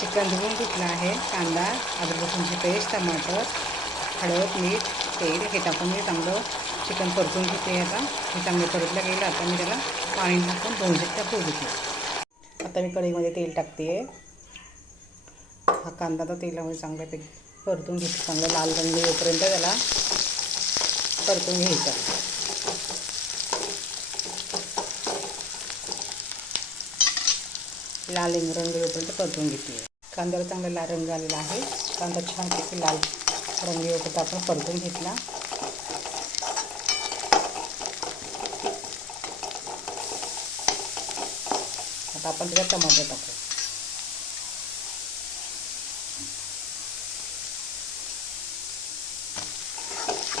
Chicken धुवून घेतलं आहे. कांदा अद्रक लसूणची पेस्ट टमाटर हळद मीठ तेल हे टाकून मी चांगलं चिकन परतून घेते आता. हे चांगलं परतलं गेलं आता मी त्याला पाणी टाकून दोन शिट्ट्या फोड घेते आता मी कढईमध्ये तेल टाकते हा कांदा तर तेलामध्ये चांगल्यापैकी परतून घेते. चांगलं लाल रंग येईपर्यंत त्याला परतून घ्यायचा लाल रंग येईपर्यंत परतून घेते. कांद्याला चांगला लाल रंग आलेला आहे. कांदा छानपैकी लाल रंग येईपर्यंत आपण परतून घेतला. आता आपण त्याच्यात टमाटर टाकू.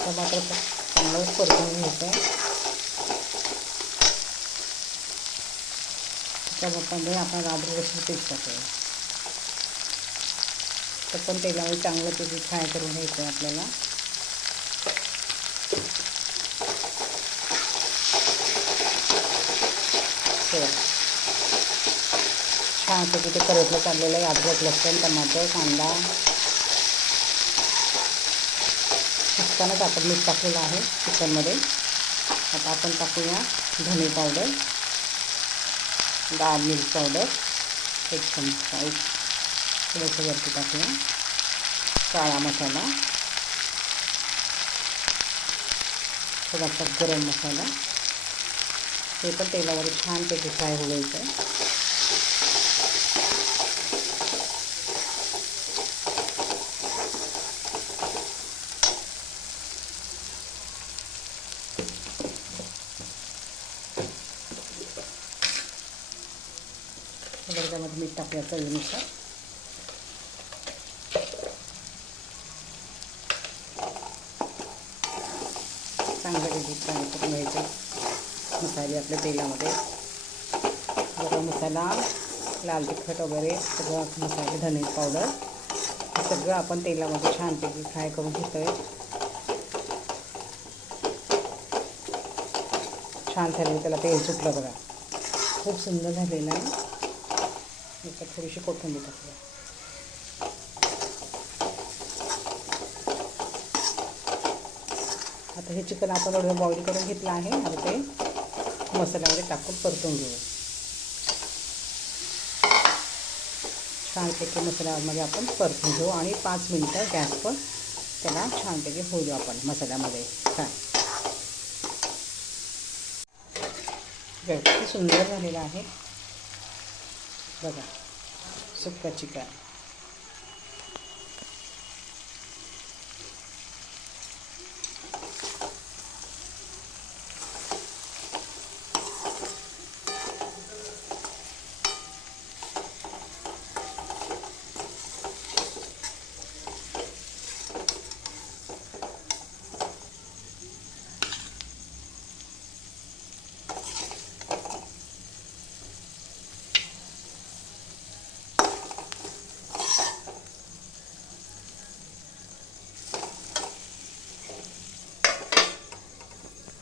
टमाटर चांगलं परतून घ्यायचं आहे त्याच्यामध्ये आपण अद्रक लसूण पेस्ट टाकूया. तर पण तेलामध्ये चांगलं ते फ्राय करून घ्यायचं आहे आपल्याला. छान असं ते परतलं चाललेलं आहे. अद्रक लसूण टमाटर कांदा. शिजतानाच आपण मीठ टाकलेलं आहे चिकनमध्ये. आता आपण टाकूया धने पावडर डाळ मिरची पावडर एक चमचा. एक थोडंसं टाकूया. काळा मसाला. थोडासा गरम मसाला. हे पण तेलामध्ये छानपैकी फ्राय होवायचं आहे मीठ टाकूया चवीनुसार. चांगल्यापैकी फ्राय करून घ्यायचे. मसाले आपल्या तेलामध्ये. गरम मसाला लाल तिखट वगैरे सगळं मसाले धने पावडर हे सगळं आपण तेलामध्ये छानपैकी फ्राय करून घेतो आहे छान झालेलं त्याला तेल सुटलं बघा. खूप सुंदर झालेलं आहे. याच्यात थोडीशी कोथिंबीर टाकूया. आता हे चिकन आपण एवढं बॉईल करून घेतलं आहे. आता ते मसाल्यामध्ये टाकून परतून घेऊ. छानपैकी मसाल्यामध्ये आपण परतून घेऊ आणि पाच मिनटं गॅसवर त्याला छानपैकी होऊ देऊ आपण मसाल्यामध्ये. काय किती सुंदर झालेलं आहे. बघा सुक्का चिकन.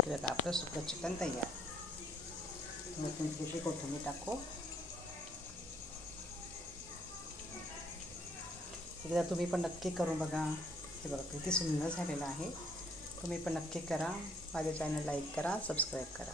तर आता आपलं सुकं चिकन तयार मग थोडीशी कोथिंबीर टाकू एकदा तुम्ही पण नक्की करून बघा हे बघा किती सुंदर झालेलं आहे तुम्ही पण नक्की करा माझ्या चॅनल लाईक करा सबस्क्राईब करा